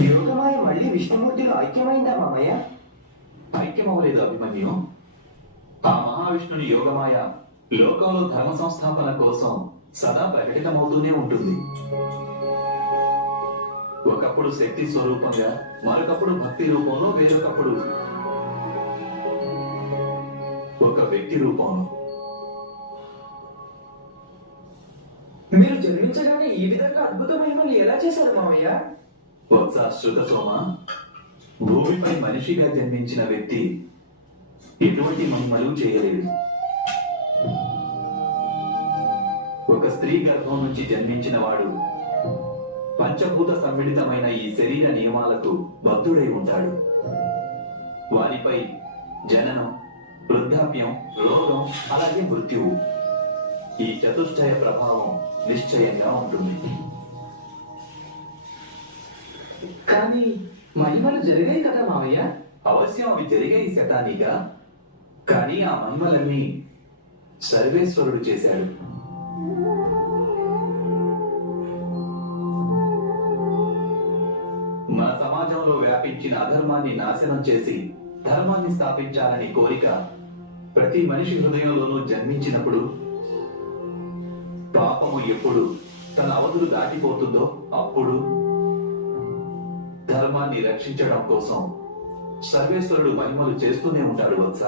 యోగమాయ మళ్ళీ విష్ణుమూర్తిలో ఐక్యమైందా మామయ్య? ఐక్యమవలేదు అభిమన్యు. ఆ మహావిష్ణుని యోగమాయ లోకంలో ధర్మ సంస్థాపన కోసం సదా ప్రకటితమవుతూనే ఉంటుంది. ఒకప్పుడు శక్తి స్వరూపంగా, మరొకప్పుడు భక్తి రూపంలో, వేరొకప్పుడు ఒక వ్యక్తి రూపంలో. మీరు జన్మించగానే ఈ విధంగా అద్భుతమైన ఎలా చేశారు మామయ్య? వత్స శృత సోమ, భూమిపై మనిషిగా జన్మించిన వ్యక్తి ఎటువంటి మహిమలు చేయలేడు. ఒక స్త్రీ గర్భం నుంచి జన్మించిన వాడు పంచభూత సమ్మిళితమైన ఈ శరీర నియమాలకు బద్ధుడై ఉంటాడు. వారిపై జననం, వృద్ధాప్యం, రోగం, అలాగే మృత్యువు, ఈ చతుష్టయ ప్రభావం నిశ్చయంగా ఉంటుంది. కానీ మహిమలు జరిగాయి కదా మామయ్య? అవశ్యం అవి జరిగాయి శతానిగా. కానీ ఆ మహిమలన్నీ సర్వేశ్వరుడు చేశాడు. మన సమాజంలో వ్యాపించిన అధర్మాన్ని నాశనం చేసి ధర్మాన్ని స్థాపించాలని కోరిక ప్రతి మనిషి హృదయంలోనూ జన్మించినప్పుడు, పాపము ఎప్పుడు తన అవధులు దాటిపోతుందో అప్పుడు ధర్మాన్ని రక్షించడం కోసం సర్వేశ్వరుడు మహిమలు చేస్తూనే ఉంటాడు వత్స.